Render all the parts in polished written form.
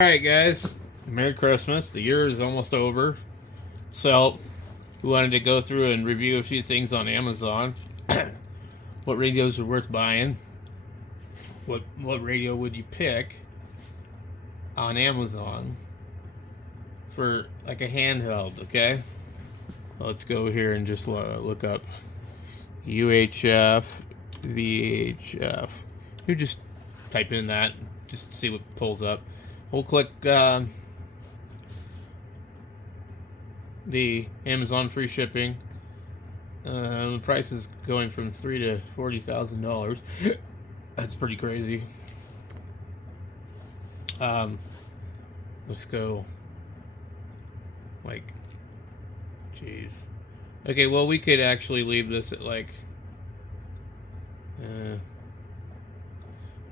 Alright guys, Merry Christmas. The year is almost over. So, we wanted to go through and review a few things on Amazon. What radios are worth buying? What radio would you pick on Amazon for like a handheld, okay? Let's go here and just look up UHF, VHF. You just type in that, just see what pulls up. We'll click the Amazon free shipping. The price is going from $3,000 to $40,000. That's pretty crazy. Let's go. Like, jeez. Okay, well we could actually leave this at like,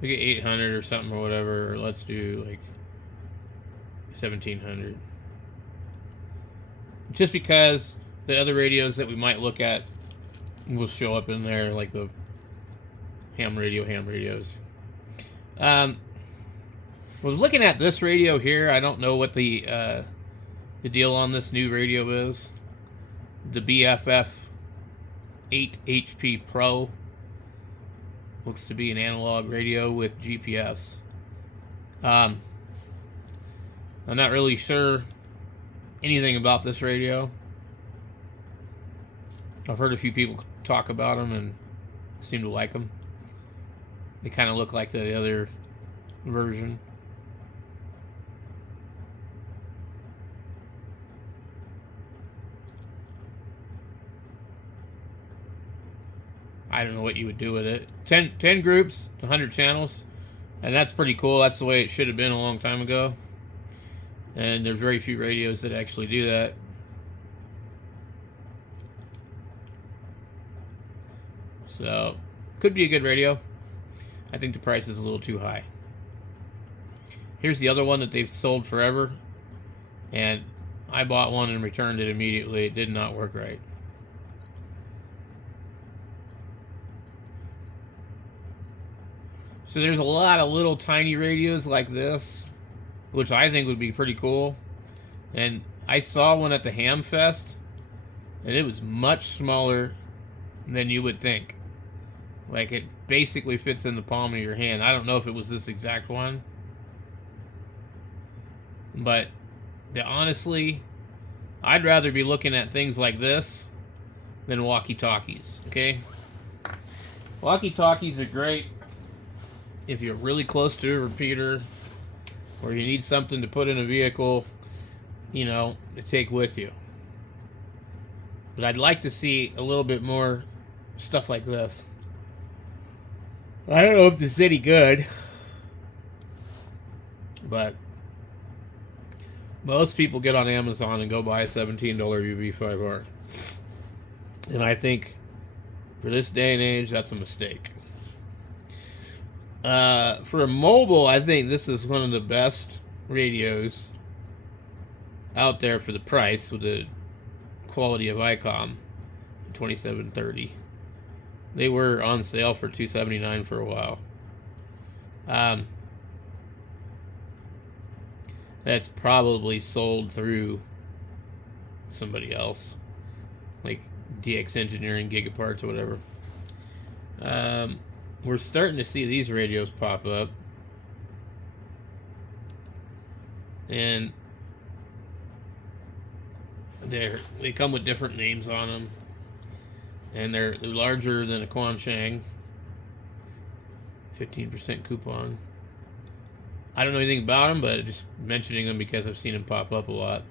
we get 800 or something or whatever. Or let's do like 1700. Just because the other radios that we might look at will show up in there, like the ham radios. Was looking at this radio here. I don't know what the deal on this new radio is. The BFF 8 HP Pro looks to be an analog radio with GPS. I'm not really sure anything about this radio. I've heard a few people talk about them and seem to like them. They kind of look like the other version. I don't know what you would do with it. 10 groups, 100 channels, and that's pretty cool. That's the way it should have been a long time ago. And there's very few radios that actually do that. So, could be a good radio. I think the price is a little too high. Here's the other one that they've sold forever. And I bought one and returned it immediately. It did not work right. So there's a lot of little tiny radios like this, which I think would be pretty cool. And I saw one at the Ham Fest, and it was much smaller than you would think. Like, it basically fits in the palm of your hand. I don't know if it was this exact one, but honestly, I'd rather be looking at things like this than walkie-talkies, okay? Walkie-talkies are great if you're really close to a repeater, or you need something to put in a vehicle, you know, to take with you. But I'd like to see a little bit more stuff like this. I don't know if this is any good, but most people get on Amazon and go buy a $17 UV5R. And I think for this day and age, that's a mistake. For a mobile, I think this is one of the best radios out there for the price with the quality of ICOM, 2730. They were on sale for $279 for a while. That's probably sold through somebody else, like DX Engineering, Gigaparts, or whatever. We're starting to see these radios pop up, and they come with different names on them, and they're larger than a Quansheng. 15% coupon. I don't know anything about them, but just mentioning them because I've seen them pop up a lot.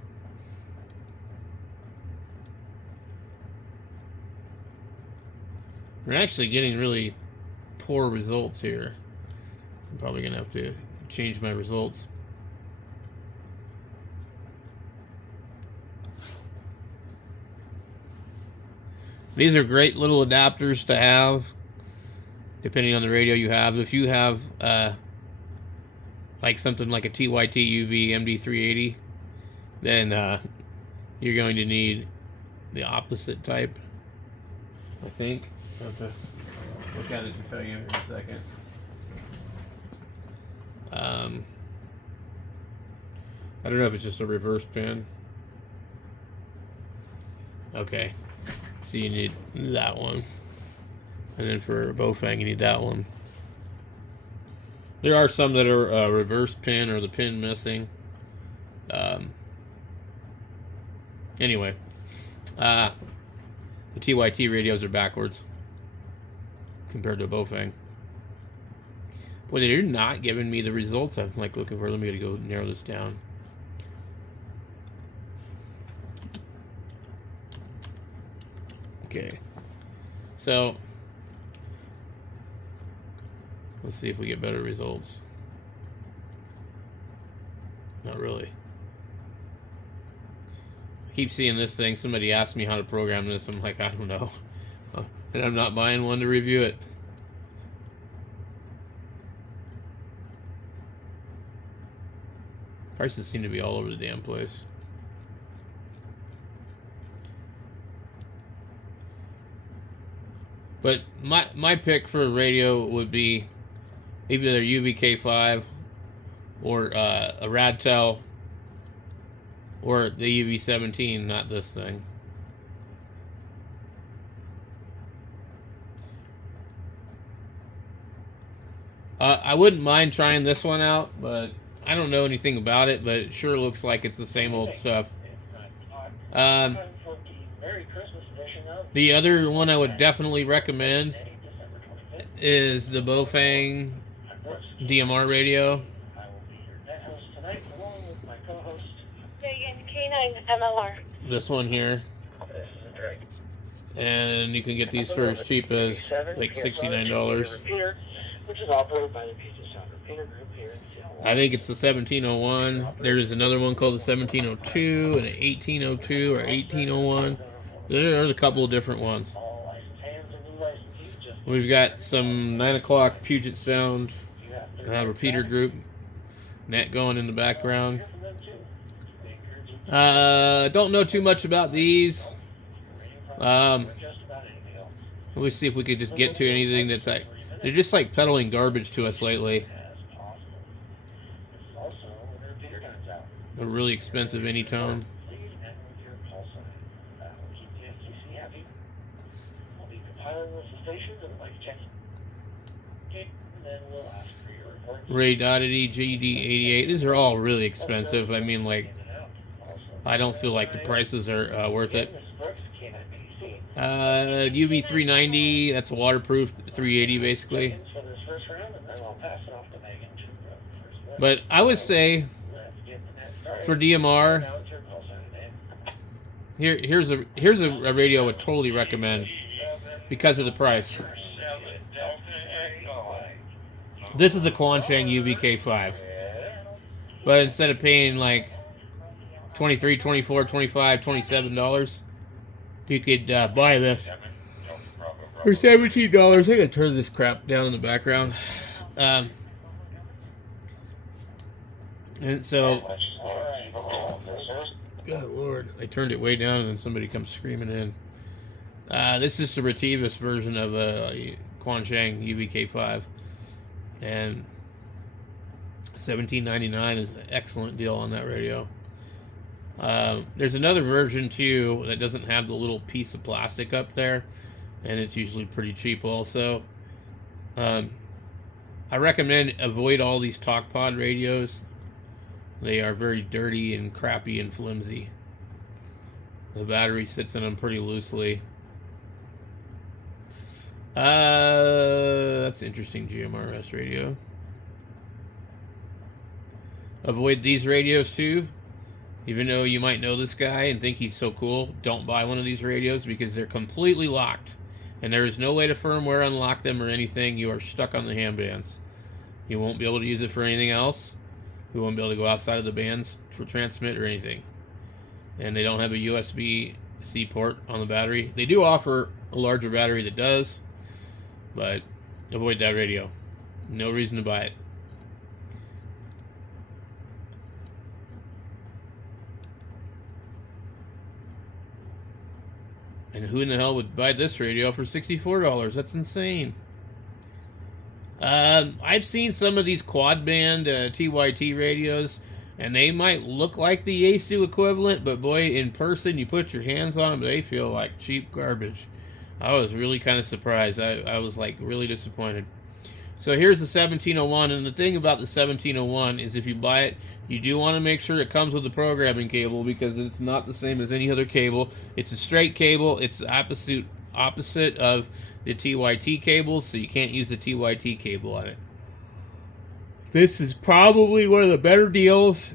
We're actually getting really poor results here. I'm probably gonna have to change my results. These are great little adapters to have, depending on the radio you have. If you have like something like a TYT UV MD380, then you're going to need the opposite type, I think. I have to look at it and tell you in a second. I don't know if it's just a reverse pin. Okay. So you need that one. And then for Bofang, you need that one. There are some that are reverse pin or the pin missing. Anyway. The TYT radios are backwards compared to a Bofang. Boy, they're not giving me the results I'm like looking for. Let me go narrow this down. Okay. So let's see if we get better results. Not really. I keep seeing this thing. Somebody asked me how to program this. I'm like, I don't know. And I'm not buying one to review it. Prices seem to be all over the damn place. But my pick for a radio would be either a UVK5 or a Radtel or the UV17, not this thing. I wouldn't mind trying this one out, but I don't know anything about it, but it sure looks like it's the same old stuff. The other one I would definitely recommend is the Bofang DMR radio. This one here. And you can get these for as cheap as like $69. Which is operated by the Puget Sound Repeater Group here in Seattle. I think it's the 1701. There's another one called the 1702 and an 1802 or 1801. There's a couple of different ones. We've got some 9 o'clock Puget Sound repeater group net going in the background. Don't know too much about these. Let's see if we could just get to anything that's like. They're just like peddling garbage to us lately. They're really expensive anytone. Ray Dottity, GD88. These are all really expensive. I mean, like, I don't feel like the prices are worth it. UV390, that's waterproof, 380 basically. But I would say for DMR, here's a radio I would totally recommend because of the price. This is a Quansheng UVK5, but instead of paying like $23, $24, $25, $27, you could buy this for $17. I gotta turn this crap down in the background. And so, God Lord, I turned it way down and then somebody comes screaming in. This is the Retivus version of a Quansheng UVK5. And $17.99 is an excellent deal on that radio. There's another version too that doesn't have the little piece of plastic up there, and it's usually pretty cheap also. I recommend avoid all these TalkPod radios. They are very dirty and crappy and flimsy. The battery sits in them pretty loosely. That's interesting. GMRS radio. Avoid these radios too. Even though you might know this guy and think he's so cool, don't buy one of these radios because they're completely locked. And there is no way to firmware unlock them or anything. You are stuck on the ham bands. You won't be able to use it for anything else. You won't be able to go outside of the bands for transmit or anything. And they don't have a USB-C port on the battery. They do offer a larger battery that does, but avoid that radio. No reason to buy it. And who in the hell would buy this radio for $64? That's insane. I've seen some of these quad band TYT radios And they might look like the Yaesu equivalent, but boy, in person, you put your hands on them, they feel like cheap garbage. I was really kind of surprised. I was like really disappointed. So here's the 1701, and the thing about the 1701 is if you buy it, you do want to make sure it comes with the programming cable because it's not the same as any other cable. It's a straight cable. It's the opposite of the TYT cables, so you can't use the TYT cable on it. This is probably one of the better deals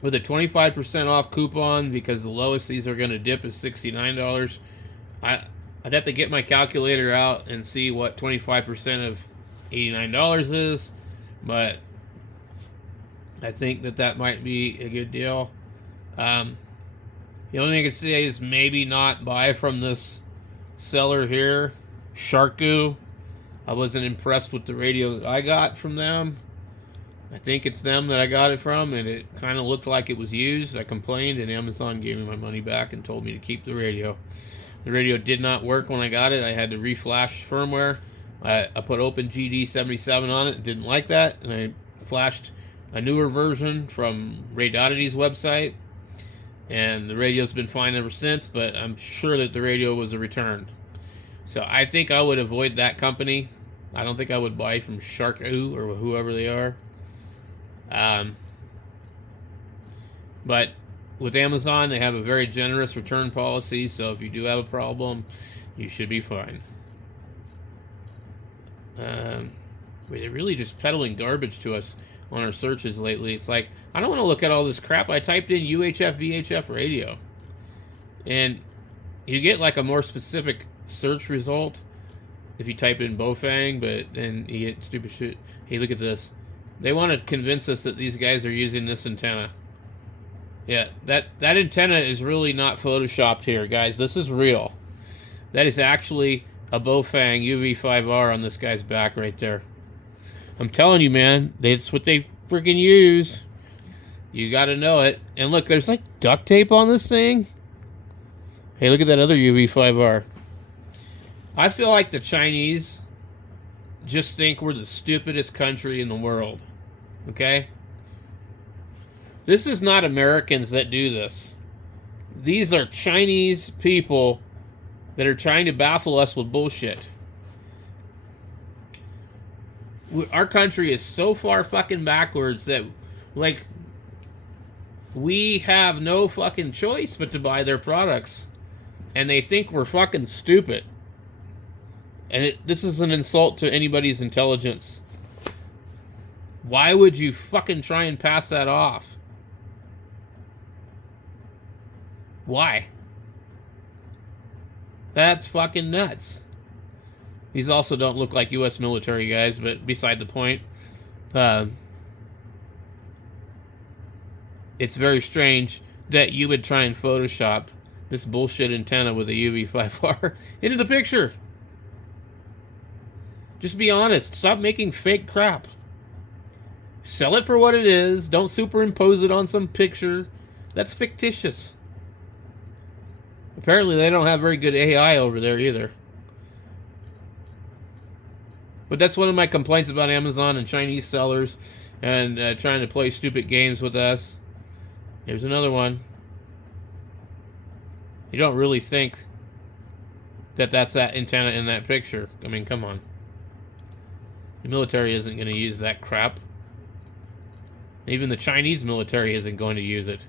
with a 25% off coupon because the lowest these are going to dip is $69. I'd have to get my calculator out and see what 25% of $89 is, but I think that might be a good deal. The only thing I can say is maybe not buy from this seller here, Sharku. I wasn't impressed with the radio that I got from them. I think it's them that I got it from, and it kind of looked like it was used. I complained, and Amazon gave me my money back and told me to keep the radio. The radio did not work when I got it. I had to reflash firmware. I put OpenGD77 on it. Didn't like that, and I flashed a newer version from Ray Dottity's website, and the radio's been fine ever since, but I'm sure that the radio was a return. So I think I would avoid that company. I don't think I would buy from Sharku or whoever they are. But with Amazon, they have a very generous return policy, so if you do have a problem, you should be fine. They're really just peddling garbage to us on our searches lately. It's like, I don't want to look at all this crap. I typed in UHF VHF radio, and you get like a more specific search result if you type in Bofang, but then you get stupid shit. Hey, look at this. They want to convince us that these guys are using this antenna. Yeah, that antenna is really not photoshopped here, guys. This is real. That is actually a Bofang UV5R on this guy's back right there. I'm telling you, man, that's what they freaking use. You got to know it. And look, there's like duct tape on this thing. Hey, look at that other UV5R. I feel like the Chinese just think we're the stupidest country in the world. Okay? This is not Americans that do this. These are Chinese people that are trying to baffle us with bullshit. Our country is so far fucking backwards that, like, we have no fucking choice but to buy their products. And they think we're fucking stupid. And this is an insult to anybody's intelligence. Why would you fucking try and pass that off? Why? That's fucking nuts. These also don't look like U.S. military guys, but beside the point. It's very strange that you would try and Photoshop this bullshit antenna with a UV5R into the picture. Just be honest. Stop making fake crap. Sell it for what it is. Don't superimpose it on some picture. That's fictitious. Apparently they don't have very good AI over there either. But that's one of my complaints about Amazon and Chinese sellers and trying to play stupid games with us. Here's another one. You don't really think that that's that antenna in that picture. I mean, come on. The military isn't going to use that crap. Even the Chinese military isn't going to use it.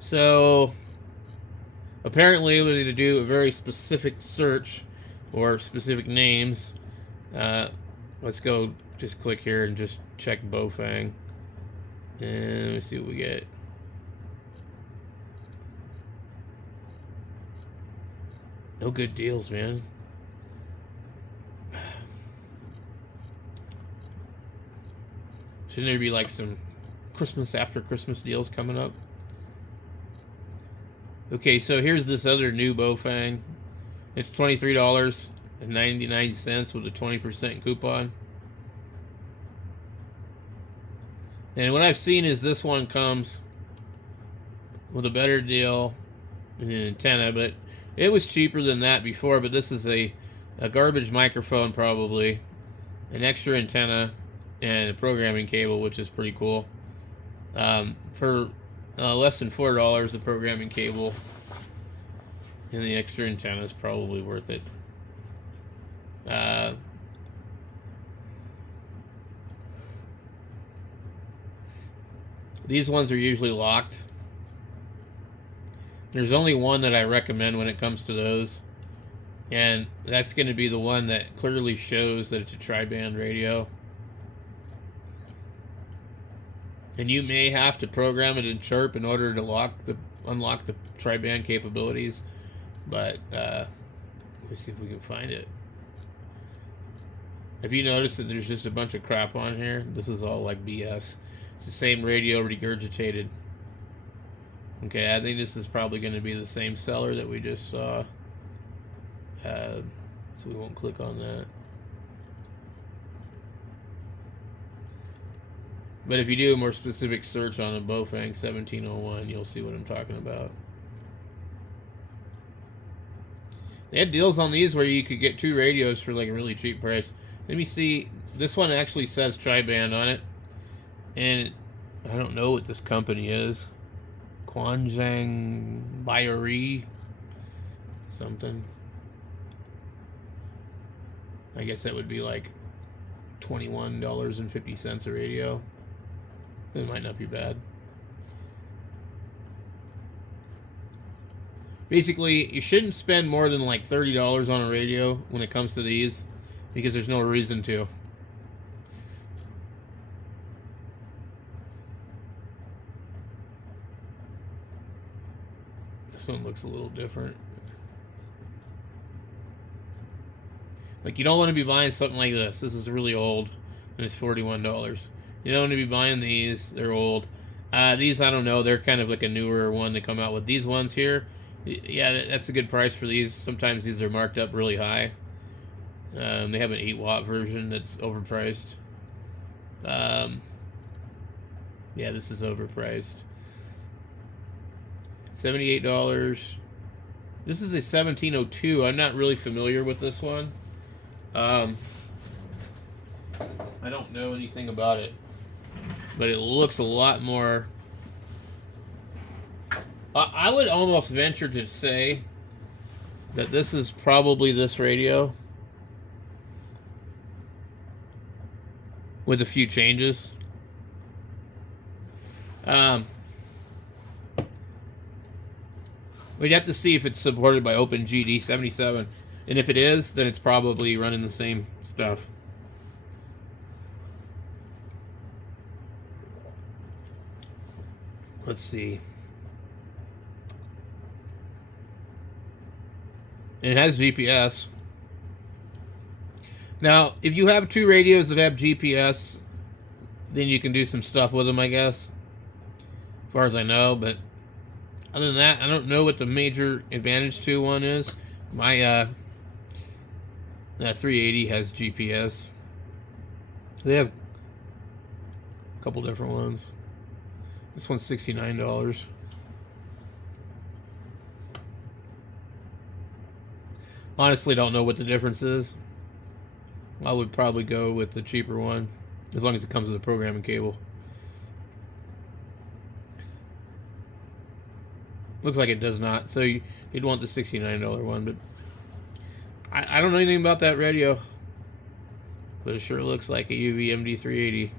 So, apparently we need to do a very specific search or specific names. Let's go just click here and just check Bofang. And let me see what we get. No good deals, man. Shouldn't there be like some Christmas after Christmas deals coming up? Okay, so here's this other new Bofang. It's $23.99 with a 20% coupon. And what I've seen is this one comes with a better deal than an antenna, but It was cheaper than that before, but this is a garbage microphone probably, an extra antenna, and a programming cable, which is pretty cool. For less than $4, the programming cable and the extra antenna is probably worth it. These ones are usually locked. There's only one that I recommend when it comes to those, and that's going to be the one that clearly shows that it's a tri-band radio. And you may have to program it in chirp in order to unlock the tri-band capabilities, but let me see if we can find it. Have you noticed that there's just a bunch of crap on here? This is all like BS. It's the same radio regurgitated. Okay, I think this is probably going to be the same seller that we just saw. So we won't click on that. But if you do a more specific search on a Bofang 1701, you'll see what I'm talking about. They had deals on these where you could get 2 radios for like a really cheap price. Let me see. This one actually says tri-band on it. And I don't know what this company is. Quanzhang Biori something. I guess that would be like $21.50 a radio. It might not be bad. Basically, you shouldn't spend more than like $30 on a radio when it comes to these, because there's no reason to. This one looks a little different. Like, you don't want to be buying something like this. This is really old, and it's $41. You don't want to be buying these. They're old. These, I don't know. They're kind of like a newer one they come out with. These ones here, yeah, that's a good price for these. Sometimes these are marked up really high. They have an 8-watt version that's overpriced. Yeah, this is overpriced. $78. This is a 1702. I'm not really familiar with this one. I don't know anything about it, but it looks a lot more. I would almost venture to say that this is probably this radio with a few changes. We'd have to see if it's supported by OpenGD 77. And if it is, then it's probably running the same stuff. Let's see. And it has GPS. Now, if you have 2 radios that have GPS, then you can do some stuff with them, I guess. As far as I know, but other than that, I don't know what the major advantage to one is. My that 380 has GPS. They have a couple different ones. This one's $69. Honestly, don't know what the difference is. I would probably go with the cheaper one, as long as it comes with a programming cable. Looks like it does not, so you'd want the $69 one, but I don't know anything about that radio, but it sure looks like a UV MD380.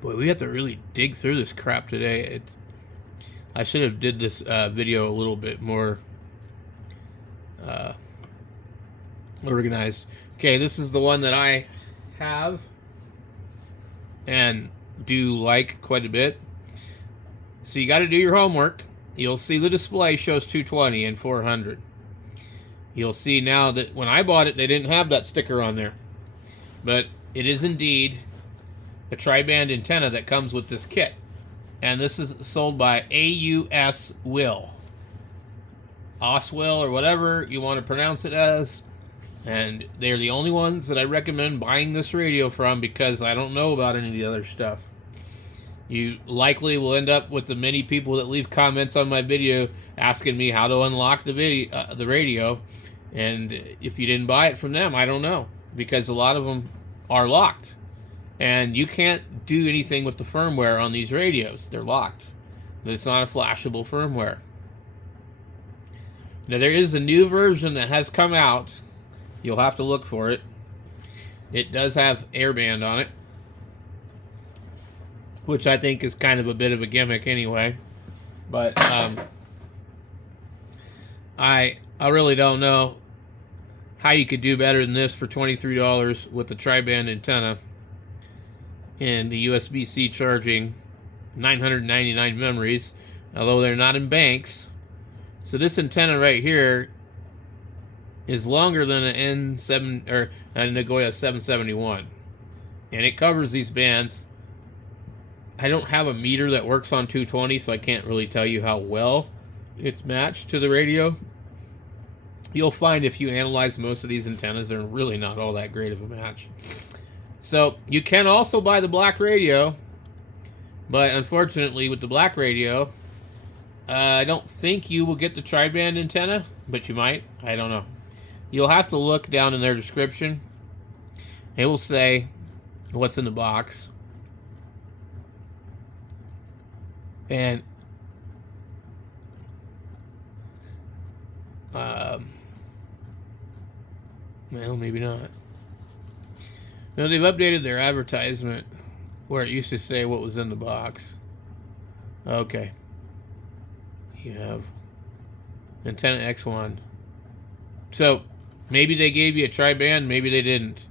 Boy, we have to really dig through this crap today. I should have did this video a little bit more organized. Okay, this is the one that I have and do like quite a bit. So you got to do your homework. You'll see the display shows 220 and 400. You'll see now that when I bought it, they didn't have that sticker on there. But it is indeed a tri-band antenna that comes with this kit. And this is sold by AUS Will. Oswill, or whatever you want to pronounce it as. And they're the only ones that I recommend buying this radio from, because I don't know about any of the other stuff. You likely will end up with the many people that leave comments on my video asking me how to unlock the radio, and if you didn't buy it from them, I don't know, because a lot of them are locked, and you can't do anything with the firmware on these radios. They're locked. It's not a flashable firmware. Now there is a new version that has come out. You'll have to look for it. It does have airband on it, which I think is kind of a bit of a gimmick anyway. But I really don't know how you could do better than this for $23 with the tri-band antenna and the USB-C charging, 999 memories, although they're not in banks. So this antenna right here is longer than an N7 or a Nagoya 771, and it covers these bands. I don't have a meter that works on 220, so I can't really tell you how well it's matched to the radio. You'll find if you analyze most of these antennas, they're really not all that great of a match. So you can also buy the black radio, but unfortunately with the black radio, I don't think you will get the tri-band antenna, but you might. I don't know. You'll have to look down in their description. It will say what's in the box. And well, maybe not. No, they've updated their advertisement where it used to say what was in the box. Okay. You have antenna X1. So maybe they gave you a tri-band, maybe they didn't.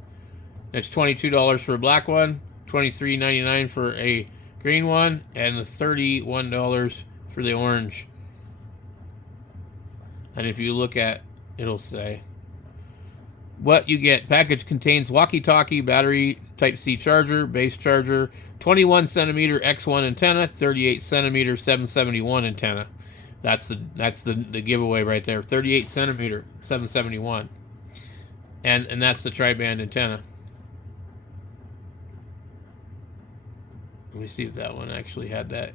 That's $22 for a black one, $23.99 for a green one, and $31 for the orange. And if you look at, it'll say what you get. Package contains walkie-talkie, battery, Type-C charger, base charger, 21 centimeter X1 antenna, 38 centimeter 771 antenna. That's the giveaway right there. 38 centimeter 771, and that's the tri-band antenna. Let me see if that one actually had that.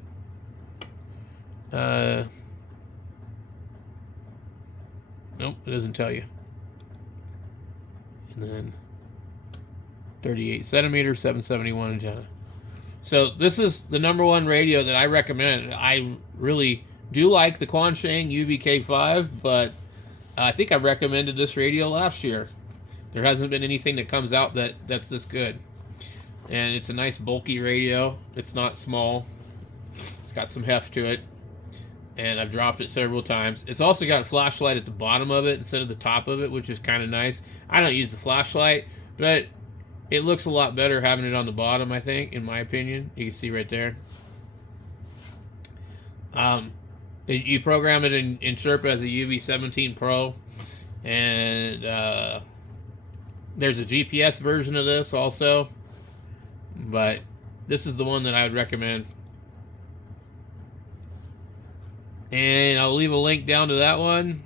Nope, it doesn't tell you. And then 38 centimeter 771 antenna. So this is the #1 radio that I recommend. I really do like the Quansheng UBK5, but I think I recommended this radio last year. There hasn't been anything that comes out that's this good. And it's a nice bulky radio. It's not small. It's got some heft to it. And I've dropped it several times. It's also got a flashlight at the bottom of it instead of the top of it, which is kind of nice. I don't use the flashlight, but it looks a lot better having it on the bottom, I think, in my opinion. You can see right there. You program it in Sherpa as a UV17 Pro, and there's a GPS version of this also, but this is the one that I would recommend. And I'll leave a link down to that one.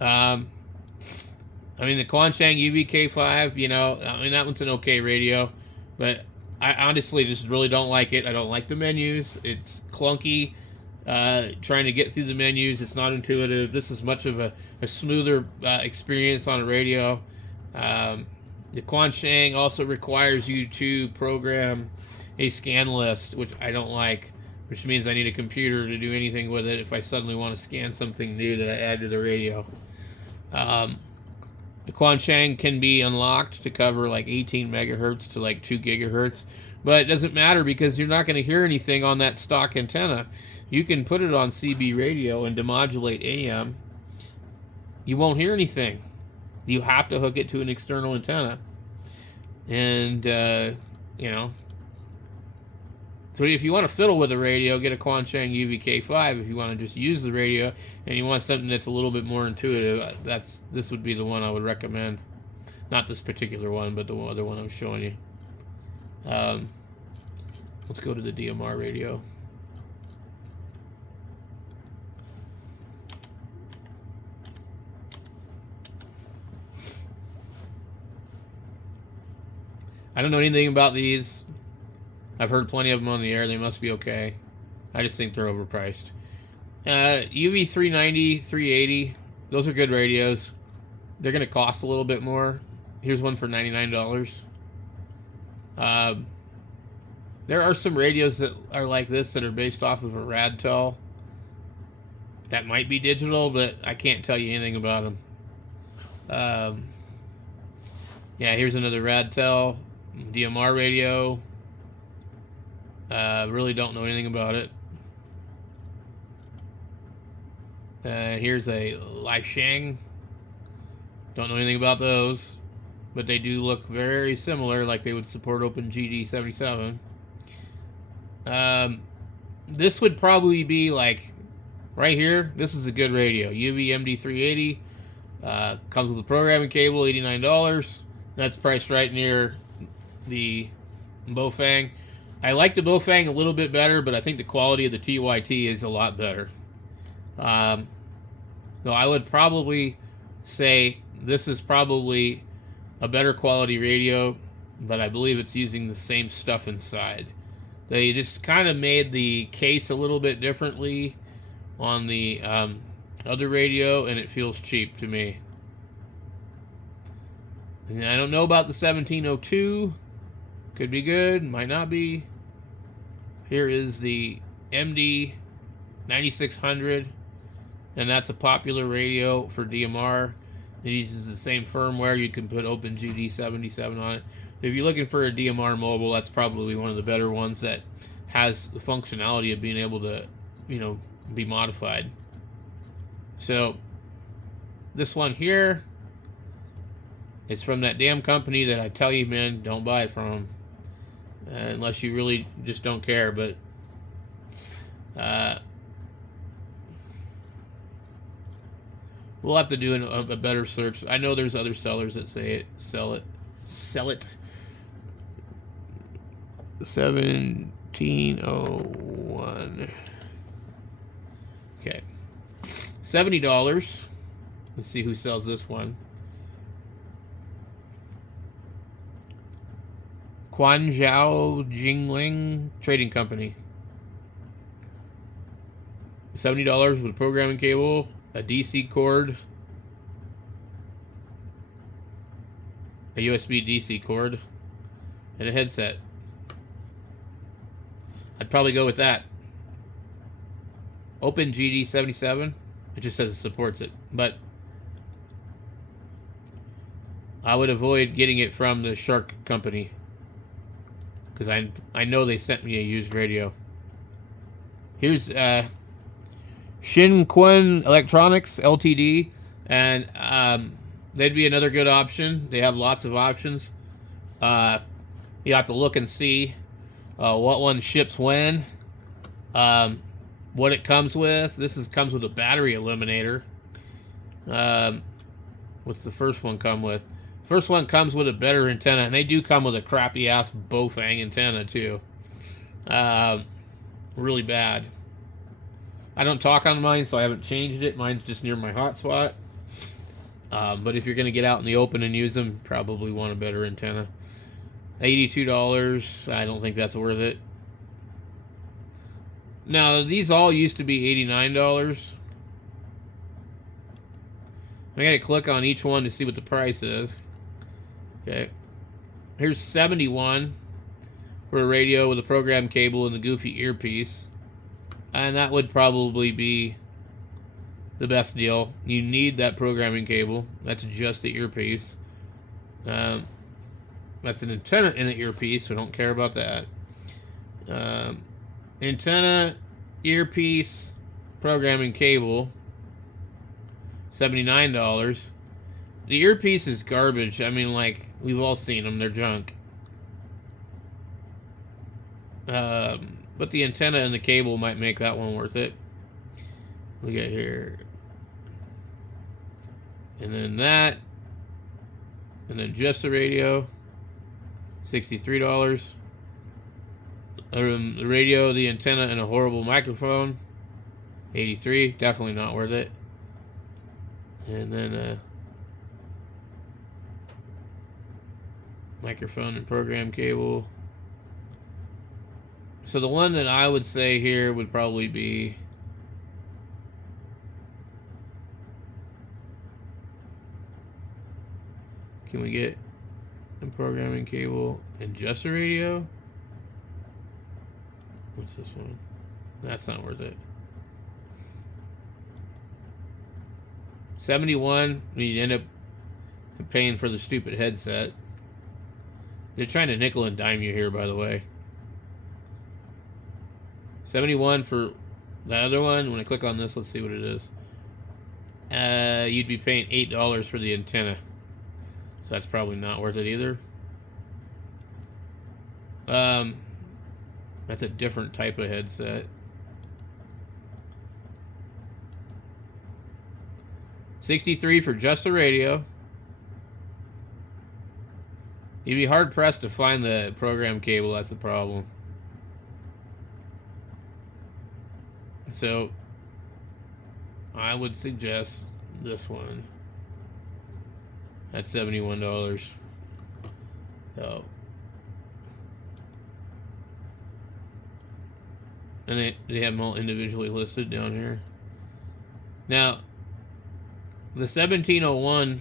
I mean, the Quansheng UBK5, you know, I mean, that one's an okay radio, but I honestly just really don't like it. I don't like the menus. It's clunky. Trying to get through the menus, it's not intuitive. This is much of a smoother experience on a radio. The Quansheng also requires you to program a scan list, which I don't like, which means I need a computer to do anything with it if I suddenly want to scan something new that I add to the radio. The Quansheng can be unlocked to cover like 18 megahertz to like 2 gigahertz, but it doesn't matter because you're not going to hear anything on that stock antenna. You can put it on CB radio and demodulate AM. You won't hear anything. You have to hook it to an external antenna. And, you know, so if you want to fiddle with a radio, get a Quansheng UVK5. If you want to just use the radio and you want something that's a little bit more intuitive, this would be the one I would recommend. Not this particular one, but the other one I'm showing you. Let's go to the DMR radio. I don't know anything about these. I've heard plenty of them on the air. They must be okay. I just think they're overpriced. UV 390, 380. Those are good radios. They're going to cost a little bit more. Here's one for $99. There are some radios that are like this that are based off of a Radtel. That might be digital, but I can't tell you anything about them. Yeah, here's another Radtel DMR radio. Really don't know anything about it. Here's a Lifeshang. Don't know anything about those, but they do look very similar, like they would support OpenGD77. This would probably be like right here. This is a good radio. UV-MD380. Comes with a programming cable, $89. That's priced right near the Bofang. I like the Bofang a little bit better, but I think the quality of the TYT is a lot better. No, I would probably say this is probably a better quality radio, but I believe it's using the same stuff inside. They just kind of made the case a little bit differently on the other radio, and it feels cheap to me. And I don't know about the 1702. Could be good, might not be. Here is the MD 9600, and that's a popular radio for DMR. It uses the same firmware. You can put OpenGD77 on it. If you're looking for a DMR mobile, that's probably one of the better ones that has the functionality of being able to, be modified. So this one here is from that damn company that I tell you, man, don't buy it from, unless you really just don't care. But we'll have to do a better search. I know there's other sellers that sell it. 1701. Okay, $70. Let's see who sells this one. Quanzhou Jingling Trading Company. $70 with a programming cable, a DC cord, a USB DC cord, and a headset. I'd probably go with that. OpenGD77. It just says it supports it, but I would avoid getting it from the Shark Company, because I know they sent me a used radio. Here's Shinquan Electronics Ltd, and they'd be another good option. They have lots of options. You have to look and see what one ships when, what it comes with. This comes with a battery eliminator. What's the first one come with? First one comes with a better antenna, and they do come with a crappy ass Bofang antenna too. Really bad. I don't talk on mine, so I haven't changed it. Mine's just near my hotspot. But if you're going to get out in the open and use them, probably want a better antenna. $82. I don't think that's worth it. Now, these all used to be $89. I got to click on each one to see what the price is. Okay. Here's $71 for a radio with a program cable and the goofy earpiece. And that would probably be the best deal. You need that programming cable. That's just the earpiece. That's an antenna in the earpiece. We don't care about that. Antenna, earpiece, programming cable, $79. The earpiece is garbage. I mean, like, we've all seen them. They're junk. But the antenna and the cable might make that one worth it. We got here. And then that. And then just the radio. $63. The radio, the antenna, and a horrible microphone. $83. Definitely not worth it. And then microphone and program cable. So the one that I would say here would probably be... Can we get a programming cable and just a radio? What's this one? That's not worth it. 71, you end up paying for the stupid headset. They're trying to nickel and dime you here, by the way. 71 for the other one. When I click on this, let's see what it is. You'd be paying $8 for the antenna. So that's probably not worth it either. That's a different type of headset. $63 for just the radio. You'd be hard pressed to find the program cable. That's the problem. So I would suggest this one. That's $71. Oh. And they have them all individually listed down here. Now, the 1701,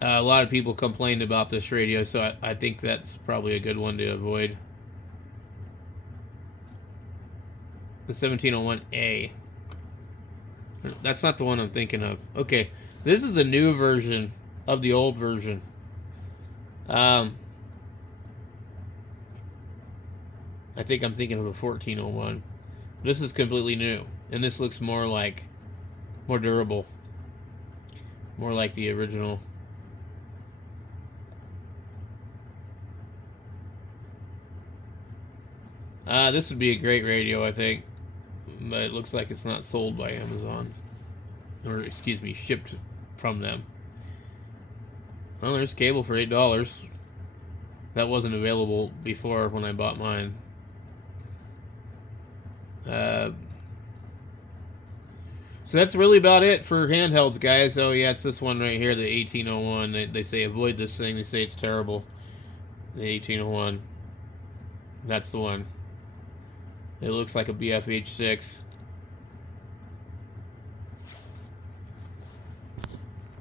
a lot of people complained about this radio, so I think that's probably a good one to avoid. The 1701A. That's not the one I'm thinking of. Okay, this is a new version of the old version. I think I'm thinking of a 1401. This is completely new, and this looks more durable, more like the original. This would be a great radio, I think, but it looks like it's not sold by Amazon, or excuse me, shipped from them. Well, there's cable for $8. That wasn't available before when I bought mine. So that's really about it for handhelds, guys. Oh yeah, it's this one right here, the 1801. They say avoid this thing. They say it's terrible. The 1801. That's the one. It looks like a BFH6.